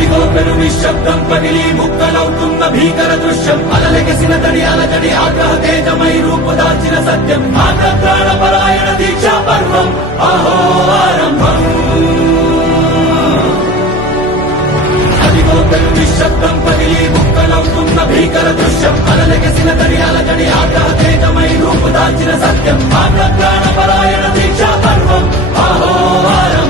అదిగో పెను నిశ్శబ్దం పగిలి ముక్కలవుతున్న భీకర దృశ్యం అలలెగసిన తడి అలజడి ఆగ్రహ తేజమై రూపుదాల్చిన సత్యం ఆగ్రహ పరాయణ దీక్షా పర్వం అహో ఆరంభం అదిగో పెను నిశ్శబ్దం పగిలి ముక్కలవుతున్న భీకర దృశ్యం అలలెగసిన తడి అలజడి ఆగ్రహ తేజమై రూపుదాల్చిన సత్యం ఆగ్రహ పరాయణ దీక్షా పర్వం అహో ఆరంభం